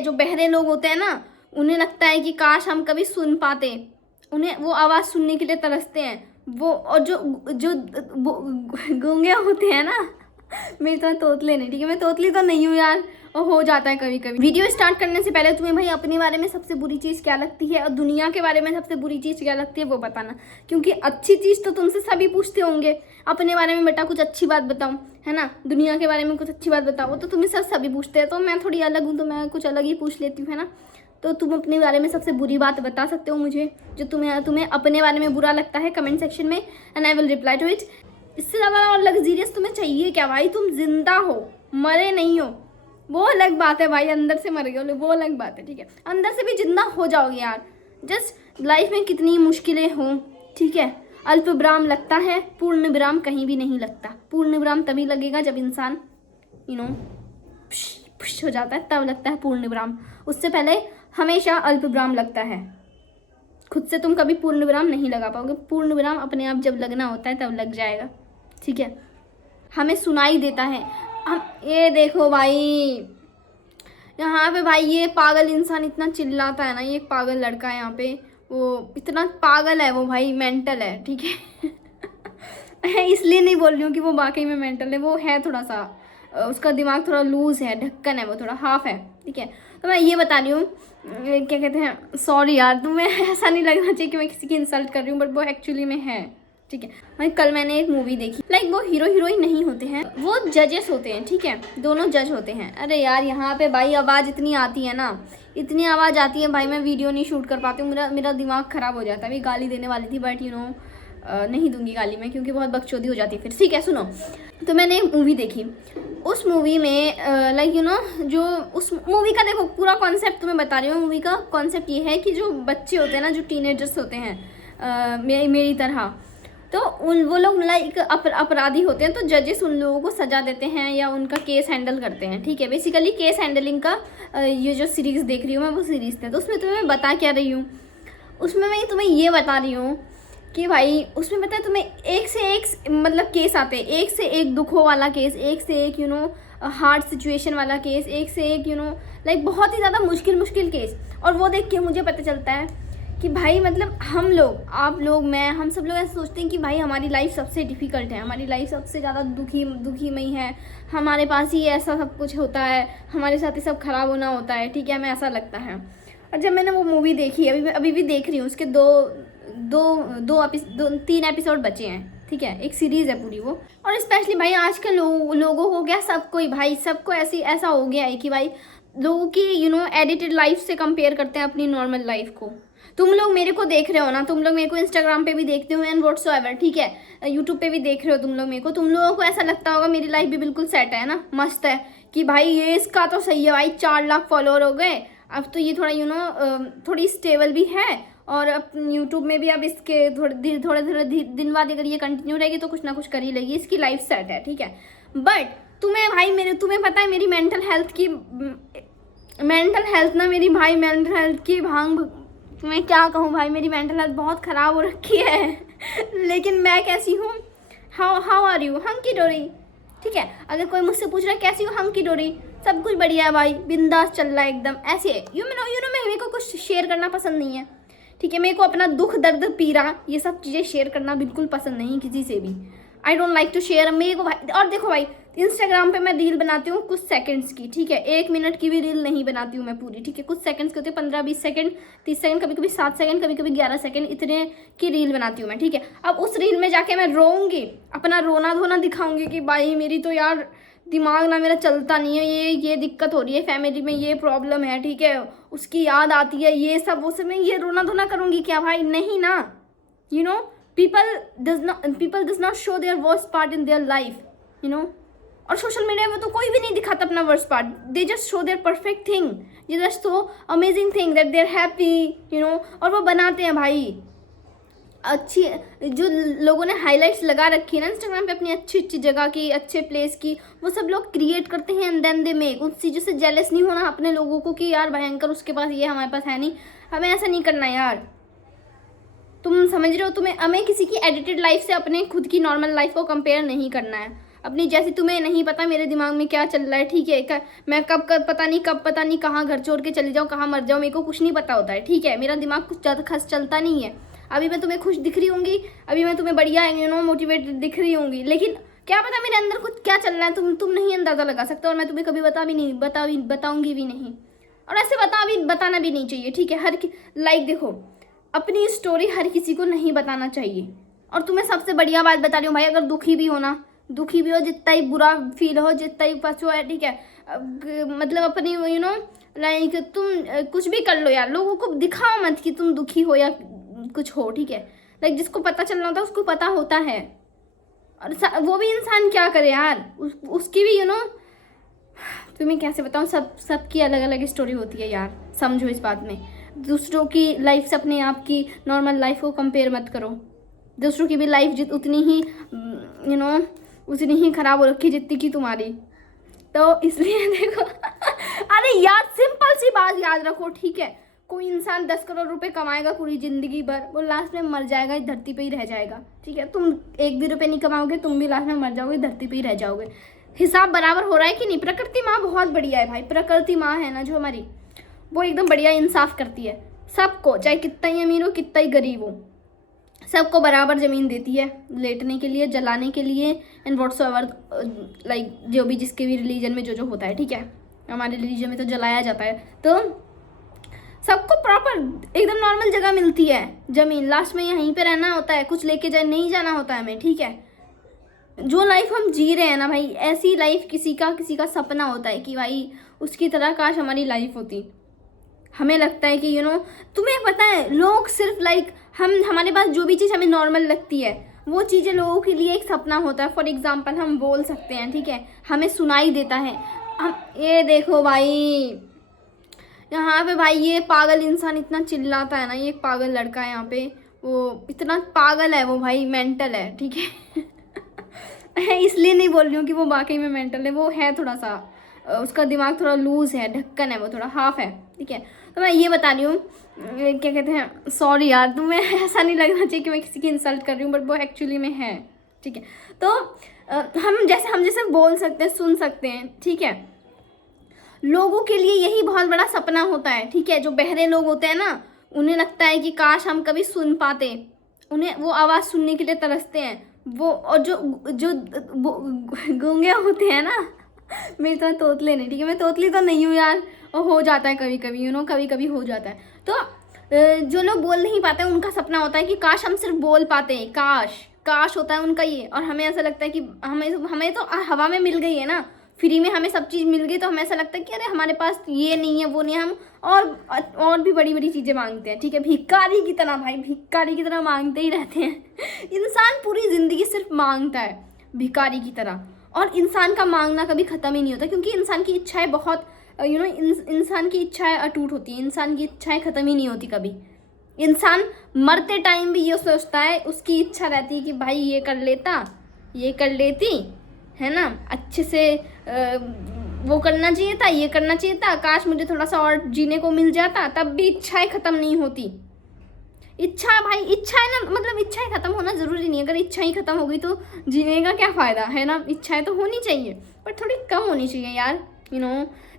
जो बहरे लोग होते हैं ना, उन्हें लगता है कि काश हम कभी सुन पाते, उन्हें वो आवाज़ सुनने के लिए तरसते हैं वो। और जो जो गूंगे होते हैं ना, मेरी तरह तोतले नहीं, ठीक है, मैं तोतली तो नहीं हूँ यार, और हो जाता है कभी कभी। वीडियो स्टार्ट करने से पहले तुम्हें भाई अपने बारे में सबसे बुरी चीज़ क्या लगती है और दुनिया के बारे में सबसे बुरी चीज़ क्या लगती है वो बताना, क्योंकि अच्छी चीज़ तो तुमसे सभी पूछते होंगे। अपने बारे में बेटा कुछ अच्छी बात बताऊँ, है ना, दुनिया के बारे में कुछ अच्छी बात बताओ, तो तुम्हें सभी पूछते हैं, तो मैं थोड़ी अलग हूँ तो मैं कुछ अलग ही पूछ लेती हूँ, है ना। तो तुम अपने बारे में सबसे बुरी बात बता सकते हो मुझे, जो तुम्हें अपने बारे में बुरा लगता है, कमेंट सेक्शन में, and I will reply to it. इससे ज़्यादा और लग्जीरियस तुम्हें चाहिए क्या भाई? तुम जिंदा हो, मरे नहीं हो, वो अलग बात है भाई, अंदर से मर गए वो अलग बात है, ठीक है, अंदर से भी जिंदा हो जाओगे यार। जस्ट लाइफ में कितनी मुश्किलें हों, ठीक है, अल्प विराम लगता है, पूर्ण विराम कहीं भी नहीं लगता। पूर्ण विराम तभी लगेगा जब इंसान पुश हो जाता है, तब लगता है पूर्ण विराम। उससे पहले हमेशा अल्प विराम लगता है। खुद से तुम कभी पूर्ण विराम नहीं लगा पाओगे। पूर्ण विराम अपने आप जब लगना होता है तब लग जाएगा, ठीक है। हमें सुनाई देता है, हम ये देखो भाई, यहाँ पे भाई ये पागल इंसान इतना चिल्लाता है ना, ये पागल लड़का है यहाँ पे, वो इतना पागल है, वो भाई मेंटल है, ठीक है। इसलिए नहीं बोल रही हूँ कि वो वाकई में मेंटल है, वो है थोड़ा सा, उसका दिमाग थोड़ा लूज है, ढक्कन है, वो थोड़ा हाफ है, ठीक है। तो मैं ये बता रही हूँ, क्या कहते हैं, सॉरी यार, तुम्हें ऐसा नहीं लगना चाहिए कि मैं किसी की इंसल्ट कर रही हूँ, बट वो एक्चुअली में है, ठीक है। भाई कल मैंने एक मूवी देखी, लाइक वो हीरो हीरोइन नहीं होते हैं, वो जजेस होते हैं, ठीक है, दोनों जज होते हैं। अरे यार यहाँ पे भाई आवाज़ इतनी आती है ना, इतनी आवाज़ आती है भाई, मैं वीडियो नहीं शूट कर पाती हूँ, मेरा दिमाग ख़राब हो जाता है। अभी गाली देने वाली थी बट नहीं दूंगी गाली में, क्योंकि बहुत बकचोदी हो जाती है फिर, ठीक है। सुनो, तो मैंने एक मूवी देखी, उस मूवी में जो उस मूवी का देखो पूरा कॉन्सेप्ट तुम्हें बता रही हूँ। मूवी का कॉन्सेप्ट ये है कि जो बच्चे होते हैं ना, जो टीनेजर्स होते हैं मेरी तरह, तो वो लोग लाइक अपराधी होते हैं, तो जजेस उन लोगों को सजा देते हैं या उनका केस हैंडल करते हैं, ठीक है। बेसिकली केस हैंडलिंग का ये जो सीरीज़ देख रही हूँ मैं, वो सीरीज़ थे, तो उसमें तुम्हें मैं बता क्या रही हूँ, उसमें मैं तुम्हें ये बता रही हूँ कि भाई उसमें पता है तुम्हें एक से एक मतलब केस आते हैं, एक से एक दुखों वाला केस, एक से एक हार्ड सिचुएशन वाला केस, एक से एक लाइक बहुत ही ज़्यादा मुश्किल केस। और वो देख के मुझे पता चलता है कि भाई मतलब हम लोग, आप लोग, मैं, हम सब लोग ऐसे सोचते हैं कि भाई हमारी लाइफ सबसे डिफ़िकल्ट है, हमारी लाइफ सबसे ज़्यादा दुखीमयी है, हमारे पास ही ऐसा सब कुछ होता है, हमारे साथ ही सब खराब होना होता है, ठीक है, हमें ऐसा लगता है। और जब मैंने वो मूवी देखी, अभी भी देख रही हूँ, उसके तीन एपिसोड बचे हैं, ठीक है, एक सीरीज़ है पूरी वो। और स्पेशली भाई आज के लोगों को क्या, सबको ही भाई, सबको ऐसा हो गया है कि भाई लोगों की एडिटेड लाइफ से कंपेयर करते हैं अपनी नॉर्मल लाइफ को। तुम लोग मेरे को देख रहे हो ना, तुम लोग मेरे को इंस्टाग्राम पे भी देखते हो एंड व्हाट्सोएवर, ठीक है, यूट्यूब पे भी देख रहे हो तुम लोग मेरे को, तुम लोगों को ऐसा लगता होगा मेरी लाइफ भी बिल्कुल सेट है ना, मस्त है, कि भाई ये इसका तो सही है भाई, 4 लाख फॉलोअर हो गए, अब तो ये थोड़ा थोड़ी स्टेबल भी है, और अब यूट्यूब में भी अब इसके थोड़े दिन बाद अगर ये कंटिन्यू रहेगी तो कुछ ना कुछ कर ही लेगी, इसकी लाइफ सेट है, ठीक है। बट तुम्हें पता है मेरी मेंटल हेल्थ की भांग, तुम्हें क्या कहूँ भाई, मेरी मेंटल हेल्थ बहुत ख़राब हो रखी है। लेकिन मैं कैसी हूँ, हाउ आर यू, हंकी डोरी, ठीक है। अगर कोई मुझसे पूछ रहा है कैसी हूँ, हंकी डोरी, सब कुछ बढ़िया है भाई, बिंदास चल रहा है एकदम, ऐसे है। मेरे को कुछ शेयर करना पसंद नहीं है, ठीक है, मेरे को अपना दुख दर्द पीड़ा ये सब चीज़ें शेयर करना बिल्कुल पसंद नहीं किसी से भी। I don't like to share मेरे को भाई। और देखो भाई, इंस्टाग्राम पे मैं रील बनाती हूँ कुछ सेकंड्स की, ठीक है, 1 मिनट की भी रील नहीं बनाती हूँ मैं पूरी, ठीक है, कुछ सेकंड्स की होती है, 15-20 सेकंड, 30 सेकंड, कभी कभी 7 सेकंड, कभी कभी 11 सेकंड, इतने की रील बनाती हूँ मैं, ठीक है। अब उस रील में जाके मैं रोऊंगी, अपना रोना धोना दिखाऊंगी कि भाई मेरी तो यार दिमाग ना मेरा चलता नहीं है, ये दिक्कत हो रही है फैमिली में, ये प्रॉब्लम है, ठीक है, उसकी याद आती है, ये सब, वो सब, मैं ये रोना धोना करूँगी क्या भाई? नहीं ना, people does not show their worst part in their life, और सोशल मीडिया में तो कोई भी नहीं दिखाता अपना worst part, they just show their perfect thing, they just show amazing thing that they are happy, और वो बनाते हैं भाई अच्छी, जो लोगों ने हाइलाइट्स लगा रखी है ना इंस्टाग्राम पे अपनी अच्छी जगह की, अच्छे प्लेस की, वो सब लोग क्रिएट करते हैं एंड देन दे मेक। उस चीज़ों से जेलस नहीं होना अपने लोगों को कि यार भयंकर उसके पास ये हमारे पास है नहीं, हमें ऐसा नहीं करना यार। तुम समझ रहे हो, हमें किसी की एडिटेड लाइफ से अपने खुद की नॉर्मल लाइफ को कंपेयर नहीं करना है। अपनी जैसी तुम्हें नहीं पता मेरे दिमाग में क्या चल रहा है, ठीक है। मैं कब पता नहीं कहाँ घर छोड़ के चली जाऊँ, कहाँ मर जाऊँ, मेरे को कुछ नहीं पता होता है, ठीक है। मेरा दिमाग कुछ ज़्यादा खास चलता नहीं है। अभी मैं तुम्हें खुश दिख रही होंगी, अभी मैं तुम्हें बढ़िया मोटिवेटेड दिख रही होंगी, लेकिन क्या पता मेरे अंदर कुछ क्या चल रहा है, तुम नहीं अंदाज़ा लगा सकते, और मैं तुम्हें कभी बताऊंगी भी नहीं, और ऐसे बताना भी नहीं चाहिए, ठीक है। लाइक देखो, अपनी स्टोरी हर किसी को नहीं बताना चाहिए। और तुम्हें सबसे बढ़िया बात बता रही हूँ भाई, अगर दुखी भी हो, जितना ही बुरा फील हो, जितना ही पछो है, ठीक है, मतलब अपनी लाइक तुम कुछ भी कर लो यार, लोगों को दिखाओ मत कि तुम दुखी हो या कुछ हो, ठीक है। लाइक जिसको पता चलना होता है उसको पता होता है, और वो भी इंसान क्या करे यार, उसकी भी तुम्हें कैसे बताऊँ, सबकी अलग अलग स्टोरी होती है यार, समझो इस बात में। दूसरों की लाइफ से अपने आप की नॉर्मल लाइफ को कंपेयर मत करो। दूसरों की भी लाइफ उतनी ही खराब हो रखी जितनी की तुम्हारी, तो इसलिए देखो अरे यार सिंपल सी बात याद रखो, ठीक है। कोई इंसान 10 करोड़ रुपए कमाएगा पूरी जिंदगी भर, वो लास्ट में मर जाएगा, इस धरती पे ही रह जाएगा, ठीक है। तुम 1 भी रुपए नहीं कमाओगे, तुम भी लास्ट में मर जाओगे, धरती पे ही रह जाओगे। हिसाब बराबर हो रहा है कि नहीं? प्रकृति माँ बहुत बढ़िया है भाई, प्रकृति माँ है ना जो हमारी, वो एकदम बढ़िया इंसाफ करती है सबको, चाहे कितना ही अमीर हो कितना ही गरीब हो, सबको बराबर ज़मीन देती है लेटने के लिए, जलाने के लिए, एंड व्हाट्सएवर, लाइक जो भी जिसके भी रिलीजन में जो होता है, ठीक है। हमारे रिलीजन में तो जलाया जाता है, तो सबको प्रॉपर एकदम नॉर्मल जगह मिलती है ज़मीन, लास्ट में यहीं पे रहना होता है, कुछ लेके नहीं जाना होता है हमें, ठीक है। जो लाइफ हम जी रहे हैं ना भाई, ऐसी लाइफ किसी का सपना होता है कि भाई उसकी तरह काश हमारी लाइफ होती। हमें लगता है कि तुम्हें पता है, लोग सिर्फ लाइक हमारे पास जो भी चीज़ हमें नॉर्मल लगती है, वो चीज़ें लोगों के लिए एक सपना होता है। फॉर एग्जांपल हम बोल सकते हैं, ठीक है, हमें सुनाई देता है, हम ये देखो भाई यहाँ पे भाई ये पागल इंसान इतना चिल्लाता है ना, ये एक पागल लड़का है यहाँ पे, वो इतना पागल है, वो भाई मेंटल है, ठीक है इसलिए नहीं बोल रही हूँ कि वो वाकई में मेंटल है, वो है थोड़ा सा, उसका दिमाग थोड़ा लूज है, ढक्कन है, वो थोड़ा हाफ है, ठीक है। तो मैं ये बता रही हूँ, क्या कहते हैं, सॉरी यार, तुम्हें ऐसा नहीं लगना चाहिए कि मैं किसी की इंसल्ट कर रही हूँ, बट वो एक्चुअली में है, ठीक है। तो हम जैसे बोल सकते हैं, सुन सकते हैं, ठीक है। लोगों के लिए यही बहुत बड़ा सपना होता है, ठीक है। जो बहरे लोग होते हैं ना, उन्हें लगता है कि काश हम कभी सुन पाते, उन्हें वो आवाज़ सुनने के लिए तरसते हैं वो। और जो गूंगे होते हैं ना, मेरी तरह तोतले नहीं, ठीक है, मैं तोतली तो नहीं हूँ यार, और हो जाता है कभी कभी कभी कभी हो जाता है। तो जो लोग बोल नहीं पाते उनका सपना होता है कि काश हम सिर्फ बोल पाते, काश होता है उनका ये। और हमें ऐसा लगता है कि हमें तो हवा में मिल गई है ना, फ्री में हमें सब चीज़ मिल गई, तो हमें ऐसा लगता है कि अरे हमारे पास ये नहीं है वो नहीं है, हम और भी बड़ी बड़ी चीज़ें मांगते हैं, ठीक है। भिखारी की तरह भाई, भिखारी की तरह मांगते ही रहते हैं इंसान पूरी ज़िंदगी सिर्फ मांगता है भिखारी की तरह, और इंसान का मांगना कभी ख़त्म ही नहीं होता, क्योंकि इंसान की इच्छाएं बहुत इंसान की इच्छाएं अटूट होती हैं, इंसान की इच्छाएं ख़त्म ही नहीं होती कभी। इंसान मरते टाइम भी ये सोचता है, उसकी इच्छा रहती है कि भाई ये कर लेता, ये कर लेती, है ना, अच्छे से वो करना चाहिए था, ये करना चाहिए था, काश मुझे थोड़ा सा और जीने को मिल जाता, तब भी इच्छाएं ख़त्म नहीं होती। इच्छा भाई, इच्छाएं ना, मतलब इच्छाएं ख़त्म होना ज़रूरी नहीं, अगर इच्छा ही ख़त्म हो गई तो जीने का क्या फ़ायदा, है ना। इच्छाएं तो होनी चाहिए, पर थोड़ी कम होनी चाहिए यार,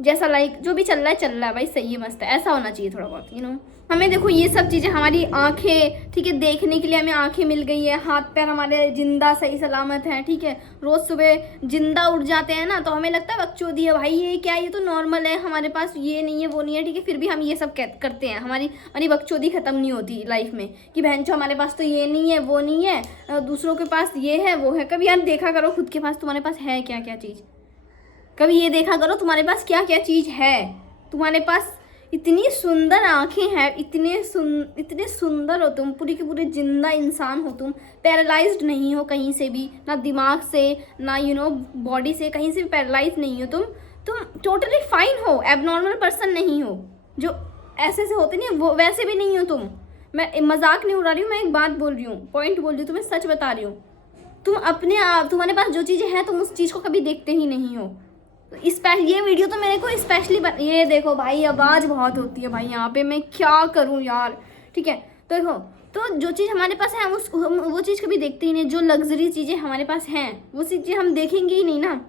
जैसा लाइक जो भी चल रहा है भाई, सही है, मस्त है, ऐसा होना चाहिए थोड़ा बहुत, हमें देखो ये सब चीज़ें, हमारी आंखें, ठीक है, देखने के लिए हमें आंखें मिल गई है, हाथ पैर हमारे जिंदा सही सलामत हैं, ठीक है। रोज़ सुबह जिंदा उठ जाते हैं ना, तो हमें लगता है बकचोदी है भाई, ये क्या, ये तो नॉर्मल है, हमारे पास ये नहीं है वो नहीं है, ठीक है, फिर भी हम ये सब करते हैं। हमारी बकचोदी ख़त्म नहीं होती लाइफ में कि बहनचोद हमारे पास तो ये नहीं है वो नहीं है, दूसरों के पास ये है वो है। कभी यार देखा करो खुद के पास तुम्हारे पास है क्या क्या चीज़, कभी ये देखा करो तुम्हारे पास क्या क्या चीज़ है। तुम्हारे पास इतनी सुंदर आंखें हैं, इतने सुंदर हो तुम, पूरी के पूरे जिंदा इंसान हो तुम, पैरालाइज्ड नहीं हो कहीं से भी, ना दिमाग से ना बॉडी से, कहीं से भी पैरालाइज नहीं हो तुम टोटली फाइन हो, एबनॉर्मल पर्सन नहीं हो, जो ऐसे से होते नहीं वो वैसे भी नहीं हो तुम। मैं मजाक नहीं उड़ा रही हूँ, मैं एक बात बोल रही हूँ, पॉइंट बोल रही हूँ, तुम्हें सच बता रही हूँ। तुम अपने आप, तुम्हारे पास जो चीज़ें हैं तुम उस चीज़ को कभी देखते ही नहीं हो। ये वीडियो तो मेरे को स्पेशली ये देखो भाई, आवाज़ बहुत होती है भाई यहाँ पे, मैं क्या करूँ यार, ठीक है। तो देखो तो जो चीज़ हमारे पास है हम वो चीज़ कभी देखते ही नहीं। जो लग्जरी चीज़ें हमारे पास हैं वो चीज़ें हम देखेंगे ही नहीं ना,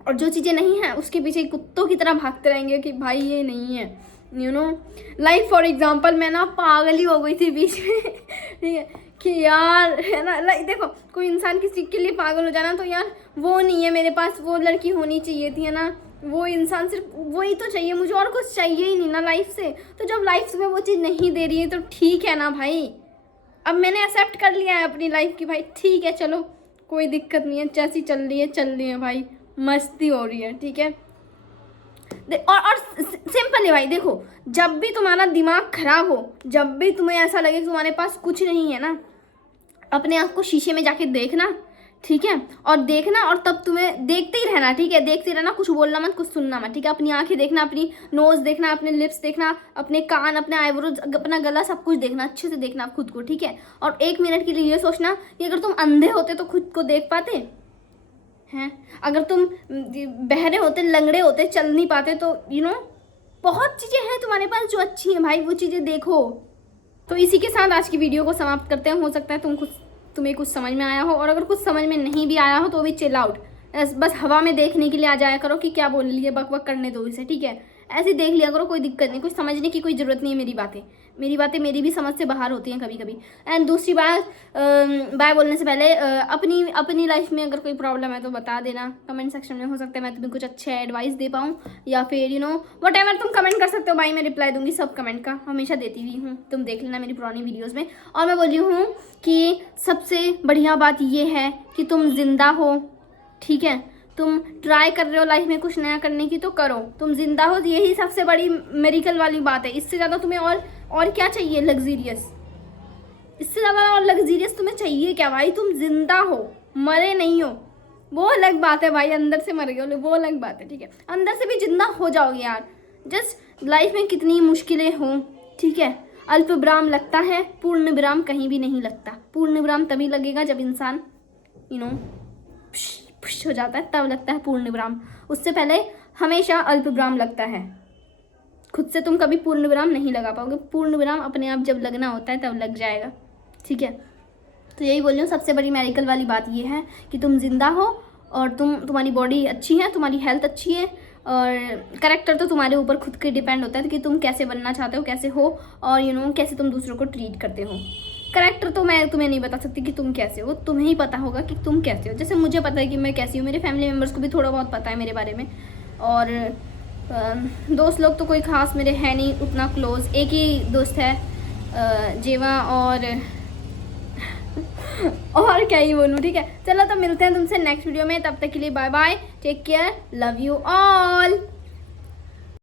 और जो चीज़ें नहीं हैं उसके पीछे कुत्तों की तरह भागते रहेंगे कि भाई ये नहीं है, you know. Like for example मैं ना पागल ही हो गई थी बीच में ठीक है, कि यार है ना, लाइक देखो कोई इंसान किसी के लिए पागल हो जाना तो यार वो नहीं है मेरे पास, वो लड़की होनी चाहिए थी, है ना, वो इंसान सिर्फ वही तो चाहिए मुझे, और कुछ चाहिए ही नहीं ना लाइफ से। तो जब लाइफ में वो चीज़ नहीं दे रही है तो ठीक है ना भाई, अब मैंने एक्सेप्ट कर लिया है अपनी लाइफ की, भाई ठीक है चलो कोई दिक्कत नहीं है, जैसी चल रही है भाई, मस्ती हो रही है, ठीक है। और सिंपल है भाई, देखो जब भी तुम्हारा दिमाग खराब हो, जब भी तुम्हें ऐसा लगे कि तुम्हारे पास कुछ नहीं है ना, अपने आप को शीशे में जाके देखना, ठीक है, और देखना, और तब तुम्हें देखते ही रहना, ठीक है, देखते रहना, कुछ बोलना मत, कुछ सुनना मत, ठीक है। अपनी आंखें देखना, अपनी नोज देखना, अपने लिप्स देखना, अपने कान, अपने आईब्रोज, अपना गला, सब कुछ देखना, अच्छे से देखना खुद को, ठीक है। और 1 मिनट के लिए ये सोचना कि अगर तुम अंधे होते तो खुद को देख पाते हैं, अगर तुम बहरे होते, लंगड़े होते, चल नहीं पाते, तो यू नो बहुत चीज़ें हैं तुम्हारे पास जो अच्छी हैं भाई, वो चीज़ें देखो। तो इसी के साथ आज की वीडियो को समाप्त करते हैं। हो सकता है तुम्हें कुछ समझ में आया हो, और अगर कुछ समझ में नहीं भी आया हो तो भी चिल आउट, बस हवा में देखने के लिए आ जाया करो कि क्या बोल रही है, बक बक करने दो इसे, ठीक है, ऐसे देख लिया करो, कोई दिक्कत नहीं, कुछ समझने की कोई ज़रूरत नहीं है। मेरी भी समझ से बाहर होती हैं कभी कभी। एंड दूसरी बात, बाय बोलने से पहले अपनी लाइफ में अगर कोई प्रॉब्लम है तो बता देना कमेंट सेक्शन में, हो सकता है मैं तुम्हें कुछ अच्छे एडवाइस दे पाऊँ, या फिर यू नो व्हाटएवर तुम कमेंट कर सकते हो भाई, मैं रिप्लाई दूंगी सब कमेंट का, हमेशा देती हुई हूँ, तुम देख लेना मेरी पुरानी वीडियोज़ में। और मैं बोल रही हूँ कि सबसे बढ़िया बात ये है कि तुम जिंदा हो, ठीक है, तुम ट्राई कर रहे हो लाइफ में कुछ नया करने की तो करो, तुम जिंदा हो, यही सबसे बड़ी मेरिकल वाली बात है। इससे ज़्यादा तुम्हें और क्या चाहिए लग्जीरियस, इससे ज़्यादा और लग्जीरियस तुम्हें चाहिए क्या भाई? तुम जिंदा हो, मरे नहीं हो, वो अलग बात है भाई, अंदर से मर गए हो वो अलग बात है, ठीक है, अंदर से भी जिंदा हो जाओगे यार। जस्ट लाइफ में कितनी मुश्किलें हों, ठीक है, अल्प विराम लगता है, पूर्ण विराम कहीं भी नहीं लगता। पूर्ण विराम तभी लगेगा जब इंसान यू नो पुश हो जाता है, तब लगता है पूर्ण विराम, उससे पहले हमेशा अल्प विराम लगता है। खुद से तुम कभी पूर्ण विराम नहीं लगा पाओगे, पूर्ण विराम अपने आप जब लगना होता है तब लग जाएगा, ठीक है। तो यही बोल रही हूँ, सबसे बड़ी मेडिकल वाली बात ये है कि तुम जिंदा हो, और तुम्हारी बॉडी अच्छी है, तुम्हारी हेल्थ अच्छी है, और करेक्टर तो तुम्हारे ऊपर खुद के डिपेंड होता है कि तुम कैसे बनना चाहते हो, कैसे हो, और यू नो कैसे तुम दूसरों को ट्रीट करते हो। करेक्टर तो मैं तुम्हें नहीं बता सकती कि तुम कैसे हो, तुम्हें ही पता होगा कि तुम कैसे हो। जैसे मुझे पता है कि मैं कैसी हूँ, मेरे फैमिली मेम्बर्स को भी थोड़ा बहुत पता है मेरे बारे में, और दोस्त लोग तो कोई खास मेरे है नहीं उतना क्लोज, एक ही दोस्त है जेवा, और क्या ही बोलूँ, ठीक है। चलो तो मिलते हैं तुमसे नेक्स्ट वीडियो में, तब तक के लिए bye bye, take care, love you all.